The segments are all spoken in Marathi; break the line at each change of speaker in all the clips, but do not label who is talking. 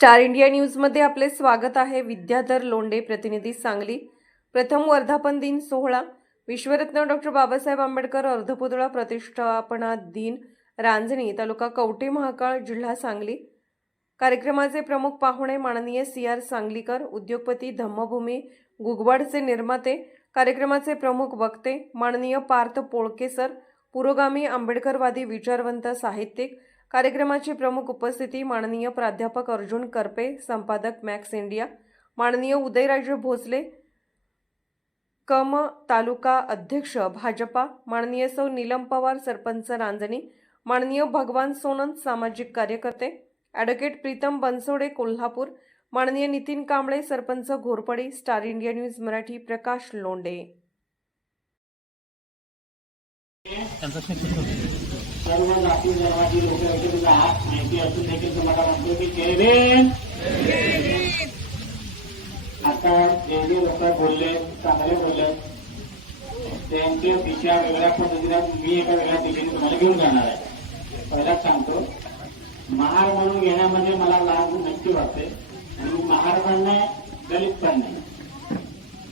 स्टार इंडिया न्यूजमध्ये आपले स्वागत आहे. विद्याधर लोंडे प्रतिनिधी सांगली. प्रथम वर्धापन दिन सोहळा. विश्वरत्न डॉक्टर बाबासाहेब आंबेडकर अर्धपुतळा प्रतिष्ठापना दिन. रांजणी तालुका कवटे महाकाळ जिल्हा सांगली. कार्यक्रमाचे प्रमुख पाहुणे माननीय सी आर सांगलीकर उद्योगपती धम्मभूमी गुगवाडचे निर्माते कार्यक्रमाचे प्रमुख वक्ते माननीय पार्थ पोळकेसर पुरोगामी आंबेडकरवादी विचारवंत साहित्यिक कार्यक्रमाची प्रमुख उपस्थिती माननीय प्राध्यापक अर्जुन करपे संपादक मॅक्स इंडिया माननीय उदयराजे भोसले कम तालुका अध्यक्ष भाजपा माननीय सौ नीलम पवार सरपंच रांजणी माननीय भगवान सोनंत सामाजिक कार्यकर्ते ॲडव्होकेट प्रीतम बनसोडे कोल्हापूर माननीय Nitin Kamble sarpanch Ghorpadi Star India news Marathi Prakash
Londe
सर्व जाती धर्माची लोक एकत्र आहात माहिती असून देखील तुम्हाला म्हणतो की जय आता जे जे लोक बोलले चांगले बोलले. त्यांच्या दिशा वेगळ्या पद्धतीने मी एका वेगळ्या दिशेने तुम्हाला घेऊन जाणार आहे. पहिलाच सांगतो महार म्हणून घेण्यामध्ये मला लाभ नक्की वाटते आणि महार पण नाही दलित पण नाही.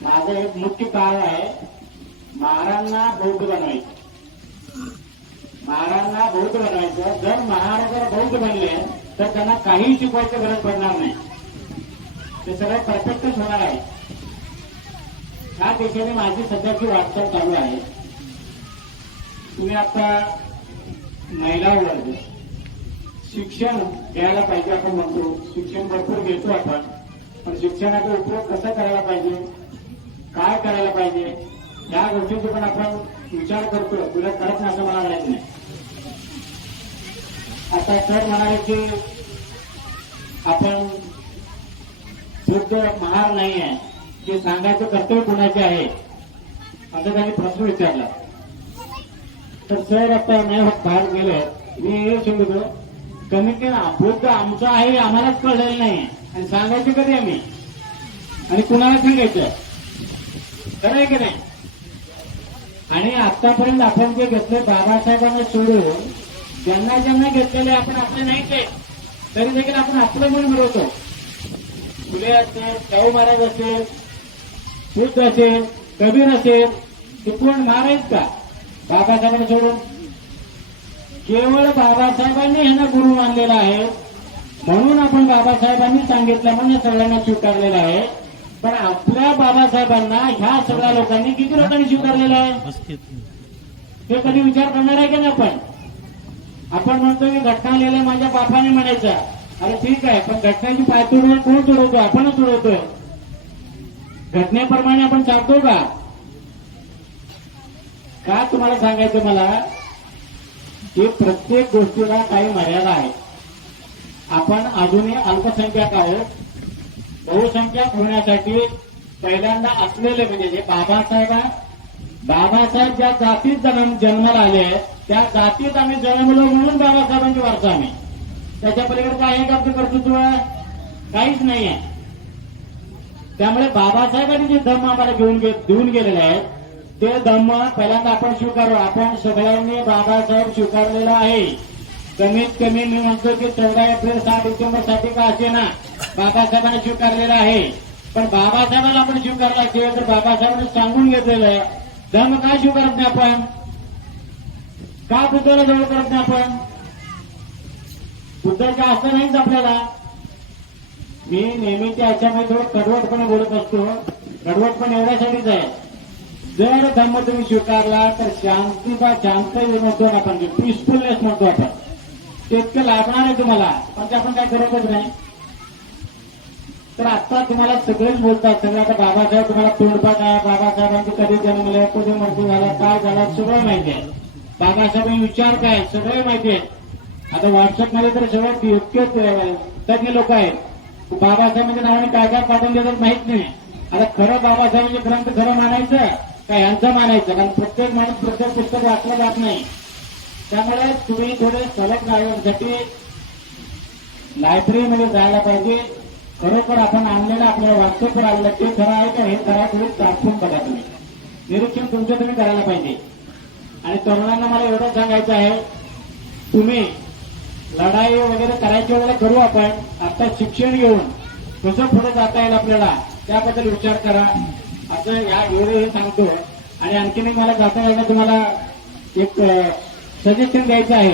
माझं एक मुख्य कारण आहे महारांना बौद्ध बनवायचं. महाराजांना बौद्ध बनवायचं जर महाराज जर बौद्ध बनले तर त्यांना काही शिकवायची गरज पडणार नाही. ते सगळं परफेक्टच होणार आहे. ह्या दिशेने माझी सध्याची वाटचाल चालू आहे. तुम्ही आता महिला वर्ग शिक्षण घ्यायला पाहिजे आपण म्हणतो. शिक्षण भरपूर घेतो आपण. पण शिक्षणाचा उपयोग कसा करायला पाहिजे? काय करायला पाहिजे? या गोष्टींचा पण आपण विचार करतो तुला करत नाही असं मला वाटत नाही. आता सर म्हणाले की आपण शुद्ध महार नाही आहे. ते सांगायचं कर्तव्य कोणाचे आहे? असं त्यांनी प्रश्न विचारला. तर सर आता नाही होत बाहेर गेले. मी हे सांगितलं कमी की बुद्ध आमचं आहे आम्हालाच कळलेलं नाही आणि सांगायचं कधी आम्ही आणि कुणाला सांगायचं? खरं आहे की नाही? आणि आतापर्यंत आपण जे घेतले बाबासाहेबांना सोडून ज्यांना ज्यांना घेतलेले आपण आपले नाही ते तरी देखील आपण आपलं म्हणून मिळवतो फुले असेल शाहू महाराज असेल बुद्ध असेल कबीर असेल ते कोण महाराज का? बाबासाहेबांना सोडून. केवळ बाबासाहेबांनी ह्यांना गुरु मानलेला आहे. म्हणून आपण बाबासाहेबांनी सांगितलं म्हणून सगळ्यांना स्वीकारलेलं आहे. पण आपल्या बाबासाहेबांना ह्या सगळ्या लोकांनी किती लोकांनी स्वीकारलेलं आहे? ते कधी विचार करणार आहे की नाही आपण? आपण म्हणतो की घटना लिहिल्या माझ्या बापाने म्हणायचं अरे ठीक आहे पण घटनेची पायतोड कोण सोडवतो आपणच सोडवतोय घटनेप्रमाणे आपण चालतो का? का तुम्हाला सांगायचं मला? की प्रत्येक गोष्टीला काही मर्यादा आहे. आपण अजूनही अल्पसंख्याक आहोत. बहुसंख्याक होण्यासाठी पहिल्यांदा असलेले म्हणजे जे बाबासाहेब बाबासाहेब ज्या जातीत जन्म जन्माला आले आहेत, त्या जातीत आम्ही जन्मलो म्हणून बाबासाहेबांची वारसा आम्ही. त्याच्या पलीकडे काय आहे का आमचं कर्तृत्व? काहीच नाही आहे. त्यामुळे बाबासाहेबांनी जे धम्म आम्हाला घेऊन देऊन गेलेले आहेत ते धम्म पहिल्यांदा आपण स्वीकारू. आपण सगळ्यांनी बाबासाहेब स्वीकारलेला आहे. कमीत कमी मी म्हणतो की चौदा एप्रिल सहा डिसेंबरसाठी का असे ना बाबासाहेबांनी स्वीकारलेला आहे. पण बाबासाहेबांना आपण स्वीकारला असेल तर बाबासाहेबांनी सांगून घेतलेलं आहे धर्म का स्वीकारत नाही आपण? का बुद्धाला जवळ करत नाही आपण? बुद्धाच्या असं नाहीच आपल्याला. मी नेहमीच्या ह्याच्यामध्ये याच्यामध्ये थोडं कडवटपणे बोलत असतो. कडवटपण एवढ्यासाठीच आहे. जर धर्म तुम्ही स्वीकारला तर शांतीचा शांत म्हणतो आपण. पीसफुलनेस म्हणतो आपण. ते इतकं लाभणार आहे तुम्हाला. पण ते आपण काय करतच नाही. तर आता तुम्हाला सगळेच बोलतात. सगळं आता बाबासाहेब तुम्हाला तोंडपाठ आहे. बाबासाहेबांचे कधी जन्मले कधी मृत्यू झाला काय झाला सगळं माहिती आहे. बाबासाहेबांनी विचार काय? सगळे माहिती आहे. आता व्हॉट्सअपमध्ये तर सगळं योग्यच तज्ञ लोक आहेत. बाबासाहेबांच्या म्हणजे नावाने काय काय पाठवून देतात माहीत नाही. आता खरं बाबासाहेबांचे म्हणजे ग्रंथ खरं मानायचं का यांचं मानायचं? कारण प्रत्येक माणूस प्रत्येक पुस्तक वाचलं जात नाही. त्यामुळे तुम्ही थोडे सलग राहण्यासाठी लायब्ररीमध्ये जायला पाहिजे. खरोखर आपण आणलेलं आपल्या व्हॉट्सअपवर आणलं ते खरं आहे का? हे खरं थोडी चाचपून बघा तुम्ही. निरीक्षण तुमचं तुम्ही करायला पाहिजे. आणि तरुणांना मला एवढं सांगायचं आहे तुम्ही लढाई वगैरे करायच्या वगैरे करू आपण आता शिक्षण घेऊन कसं पुढे जाता येईल आपल्याला त्याबद्दल विचार करा. असं या एवढे हे सांगतो. आणि आणखीन मला जाता येईल तुम्हाला एक सजेशन द्यायचं आहे.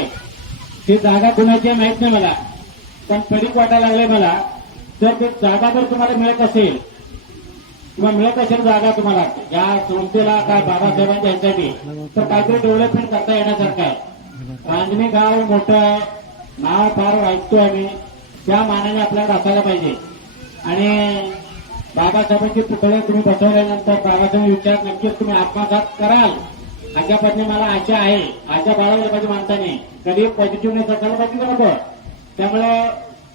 ती जागा कुणाची आहे माहीत नाही मला पण परीक वाटायला लागले मला. तर ते जागा जर तुम्हाला मिळत असेल किंवा मिळत असेल जागा तुम्हाला. या संस्थेला काय बाबासाहेबांच्या ह्यासाठी तर काहीतरी डेव्हलपमेंट करता येण्यासारखं आहे. रांजणी गाव मोठं आहे. नाव फार ऐकतो आम्ही त्या मानाने आपल्याला असायला पाहिजे. आणि बाबासाहेबांचे पुतळे तुम्ही बसवल्यानंतर बाबासाहेब विचार नक्कीच तुम्ही आत्मसात कराल. अशा पद्धतीने मला आशा आहे. आशा बाळगली पाहिजे माणसाने. कधी पॉझिटिव्हनेस असायला पाहिजे का नको? त्यामुळे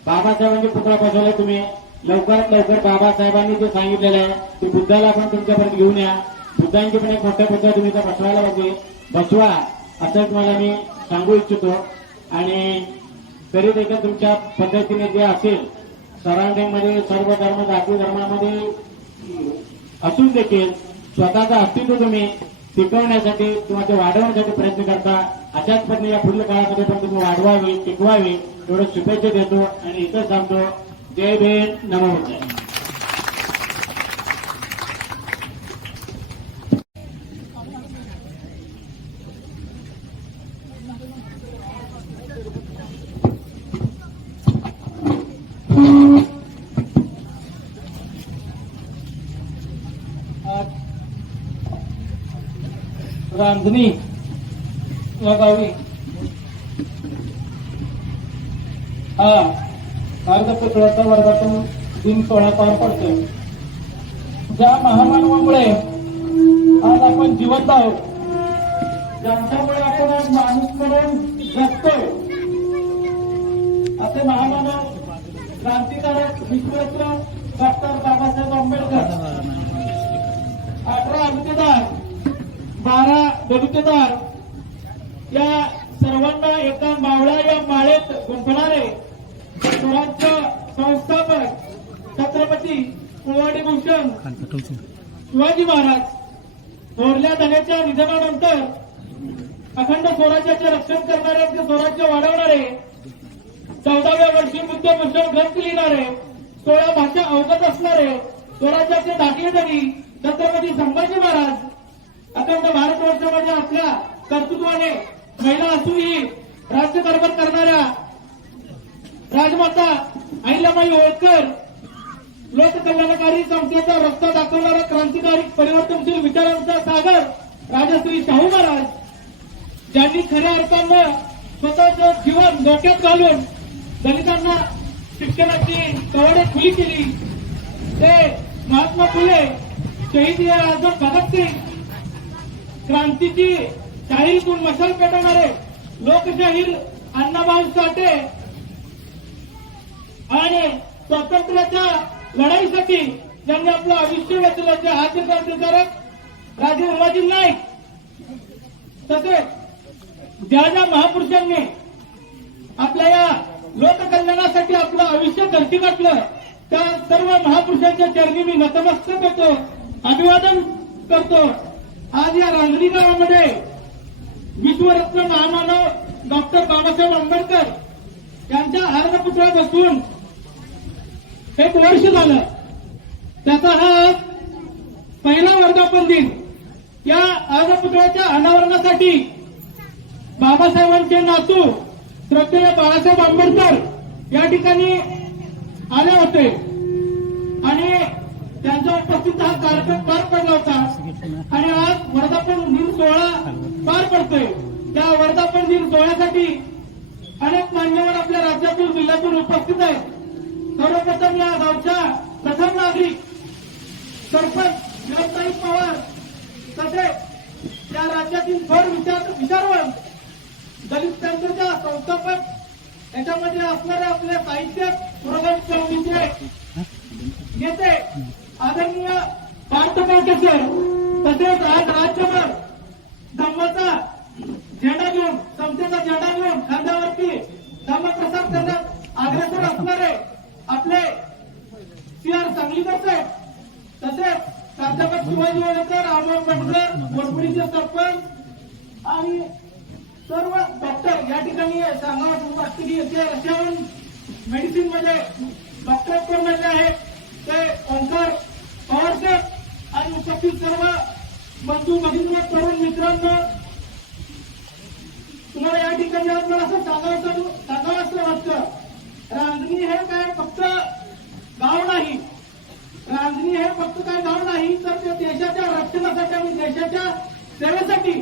बाबासाहेबांचे पुतळा बसवले तुम्ही. लवकरात लवकर बाबासाहेबांनी जे सांगितलेलं आहे ते बुद्धाला पण तुमच्यापर्यंत घेऊन या. बुद्धांची पण एक मोठ्या पुतळा तुम्ही इथं बसवायला पाहिजे बसवा असं तुम्हाला मी सांगू इच्छितो. आणि तरी देखील तुमच्या पद्धतीने जे असेल सराउंडिंगमध्ये सर्व धर्म जाती धर्मामध्ये असून देखील स्वतःचं अस्तित्व तुम्ही टिकवण्यासाठी किंवा ते वाढवण्यासाठी प्रयत्न करता. अशाच पद्धतीने या पुढील काळामध्ये पण तुम्ही वाढवावी टिकवावी. एवढं शुभेच्छा देतो आणि इथं सांगतो जय भीम नमो बुद्धाय.
रांजणी या गावी हा कागदपत्राचा वर्गातून दिन सोहळा पार पडतो ज्या महामानवामुळे आज आपण जिवंत आहोत ज्यांच्यामुळे आपण आज माणूस म्हणून जगतोय असे महामानव क्रांतिकारक विश्वरत्न डॉक्टर बाबासाहेब आंबेडकर अठरा अंगतेदार बारा दलितदार या सर्वांना एका मावळा या माळेत गुंफणारे स्वराज्य संस्थापक छत्रपती कुवाडी भूषण शिवाजी महाराज थोरल्या धन्याच्या निधनानंतर अखंड स्वराज्याचे रक्षण करणारे ते स्वराज्य वाढवणारे चौदाव्या वर्षी बुद्धभूषण ग्रंथ लिहिणारे सोळा भाषा अवगत असणारे स्वराज्याचे दाखलेदारी छत्रपती संभाजी महाराज अखंड भारतवर्षामध्ये आपल्या कर्तृत्वाने महिला असूनही राज्यकारभार करणाऱ्या राजमाता अहिल्याबाई होळकर लोककल्याणकारी संस्थेचा रस्ता दाखवणारा क्रांतिकारी परिवर्तनशील विचारांचा सागर राजश्री शाहू महाराज ज्यांनी खऱ्या अर्थानं स्वतःचं जीवन धोक्यात घालून दलितांना शिक्षणाची कवडे खुली केली. ते महात्मा फुले शहीद ए आझम भगतसिंग क्रांतीची शाहीरतून मशाल पेटवणारे लोकशाहीर अण्णाभाऊ साठे आणि स्वातंत्र्याच्या लढाईसाठी ज्यांनी आपलं आयुष्य वेचलं ते आद्य क्रांतिकारक राजीव उमाजी नाईक तसेच ज्या ज्या महापुरुषांनी आपल्या या लोककल्याणासाठी आपलं आयुष्य धरती घातलं त्या सर्व महापुरुषांच्या चरणी मी नतमस्तक होतो अभिवादन करतो. आज या रांजणी गावामध्ये विश्वरत्न महामानव डॉक्टर बाबासाहेब आंबेडकर यांच्या अर्धपुतळा बसून एक वर्ष झालं. त्याचा हा पहिला वर्धापन दिन या अर्धपुतळ्याच्या अनावरणासाठी बाबासाहेबांचे नातू श्रद्धेय बाळासाहेब आंबेडकर या ठिकाणी आले होते. आणि त्यांच्या उपस्थित हा कार्यक्रम पार पडला होता. आणि आज वर्धापन दिन सोहळा पार पडतोय. त्या वर्धापन दिन सोहळ्यासाठी अनेक मान्यवर आपल्या राज्यातून जिल्ह्यातून उपस्थित आहेत. सर्वप्रथम या गावच्या प्रथम नागरिक सरपंच विलासताई पवार तसेच या राज्यातील थोर विचार विचारवंत दलित सेंटरच्या संस्थापक याच्यामध्ये असणारे आपले साहित्य पुरोगत चळवळीचे नेते आदरणीय पार्थ सर तसेच आज राज्यभर धम्माचा झेंडा घेऊन समतेचा झेंडा घेऊन खांद्यावरती धम्मप्रसार करण्यात अग्रेसर असणारे आपले सी आर सांगलीकर साहेब तसेच प्राध्यापक शिवाजी वडेकर अमोल पटकर वरपुडीचे सरपंच आणि सर्व डॉक्टर या ठिकाणी सांगावं वाटतं रशियाहून मेडिसिनमध्ये डॉक्टर कोण म्हणजे आहेत? ते ओंकार पवारकर आणि उपस्थित सर्व बंधू भगिनी तरुण मित्रांनो तुम्हाला या ठिकाणी मला असं सांगावं सांगावं असं वाटतं. रांजणी हे काय फक्त गाव नाही. रांजणी हे फक्त काय गाव नाही तर ते देशाच्या रक्षणासाठी आणि देशाच्या सेवेसाठी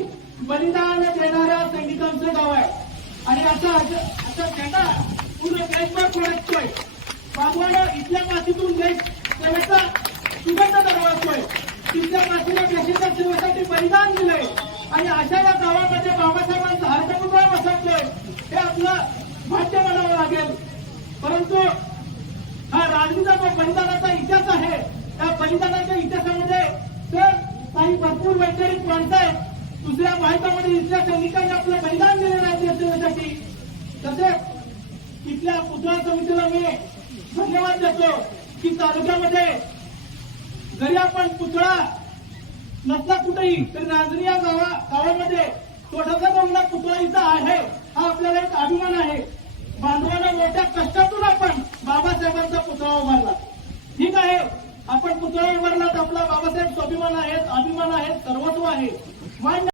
बलिदान देणाऱ्या सैनिकांचं गाव आहे. आणि असा असा झेंडा पूर्ण देशभर फडकतोय बाबवानं इथल्या मातीतून देश सेवेचा सुगंध दरवाजतोय तिथल्या मातीला देशाच्या सेवेसाठी बलिदान दिलंय. आणि अशा या गावामध्ये बाबासाहेबांचा हरदपुतळा बसवतोय हे आपलं भाग्य म्हणावं लागेल परंतु हा राजनीचा जो बलिदानाचा इतिहास आहे त्या बलिदानाच्या इतिहासामध्ये तर काही भरपूर वैचारिक माणसं आहेत दुसऱ्या भारतामध्ये इथल्या सैनिकांनी आपलं बलिदान दिलेलं आहे देशसेवेसाठी तसेच इथल्या पुतळा समितीला मी धन्यवाद देतो की तालुक्यामध्ये जरी आपण पुतळा नसला कुठेही तरी रांजणी या गावा गावामध्ये छोटासा बंगला पुतळाईचा आहे हा आपल्याला एक अभिमान आहे. बांधवांना मोठ्या कष्टातून आपण बाबासाहेबांचा पुतळा उभारला. ठीक आहे आपण पुतळा उभारलात आपला बाबासाहेब स्वाभिमान आहेत अभिमान आहेत सर्वत्व आहे. मान्य